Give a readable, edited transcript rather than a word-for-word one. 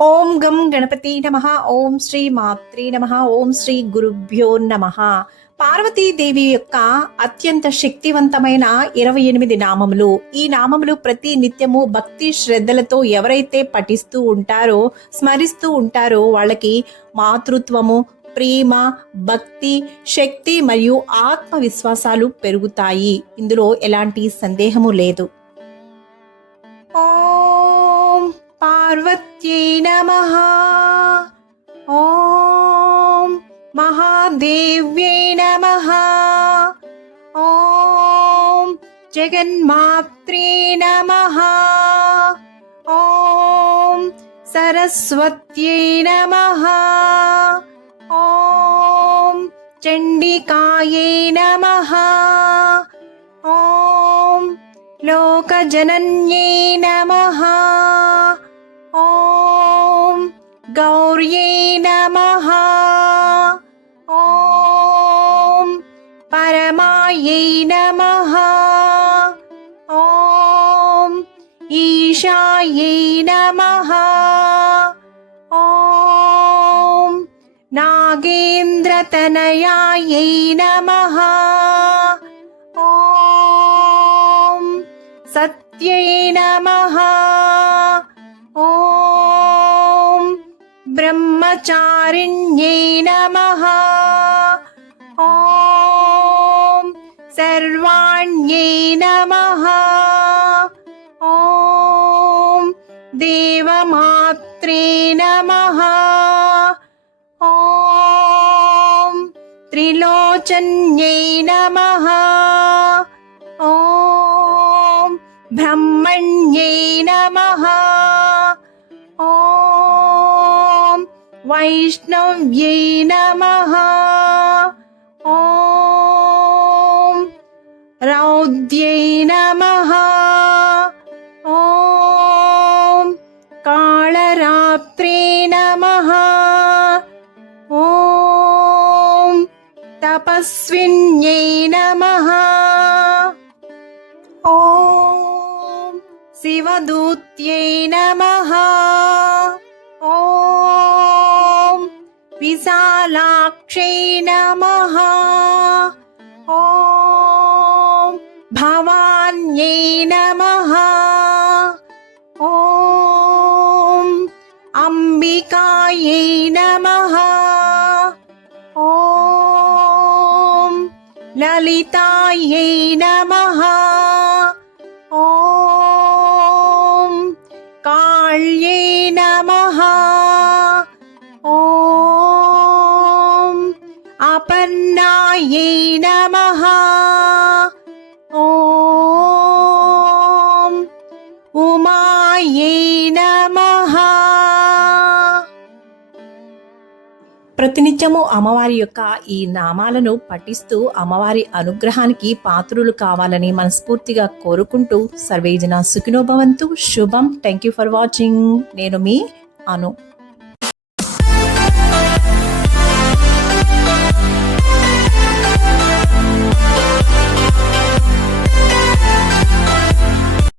ఓం గం గణపతి నమః. ఓం శ్రీ మాత్రే నమః. ఓం శ్రీ గురుభ్యో నమః. పార్వతీదేవి యొక్క అత్యంత శక్తివంతమైన 28 నామములు. ఈ నామములు ప్రతి నిత్యము భక్తి శ్రద్ధలతో ఎవరైతే పఠిస్తూ ఉంటారో, స్మరిస్తూ ఉంటారో వాళ్ళకి మాతృత్వము, ప్రేమ, భక్తి, శక్తి మరియు ఆత్మవిశ్వాసాలు పెరుగుతాయి. ఇందులో ఎలాంటి సందేహము లేదు. ఓం పార్వత్యై నమః. ఓం మహాదేవ్యై నమః. ఓం జగన్మాత్రే నమః. ఓం సరస్వత్యై నమః. ఓం చండికాయై నమః. ఓం లోకజనన్యై నమః. ఓం గౌర్యై నమః. ఓం పరమాయై నమః. ఓం ఈశాయై నమః. ఓం నాగేంద్రతనయాయై నమః. ఓం సత్యై నమః. ఓం బ్రహ్మచారిణ్యై నమః. ఓం సర్వాణ్యై నమః. ఓం దేవమాత్రే నమః. ఓం త్రిలోచన్యై నమః. ఓం బ్రహ్మణ్యై నమః. ఓం వైష్ణవ్యై నమః. ఓం రౌద్ర్యై నమః. ఓం కాళరాత్రే నమః. ఓం తపస్విన్యై నమః. ఓం శివదూత్యై నమః. ఓం విశాలాక్షై నమః. ఓం భవాన్యై నమః. ఓం అంబికాయై నమః. ఓం లలితాయై నమః. ఓం కాళ్యై నమః. ఓం అపర్ణాయై నమః. ఓం ఉమాయై నమః. ప్రతినిత్యము అమ్మవారి యొక్క ఈ నామాలను పఠిస్తూ అమ్మవారి అనుగ్రహానికి పాత్రులు కావాలని మనస్ఫూర్తిగా కోరుకుంటూ సర్వేజన సుఖినో భవంతు. శుభం. Thank you for watching. నేను మీ అను.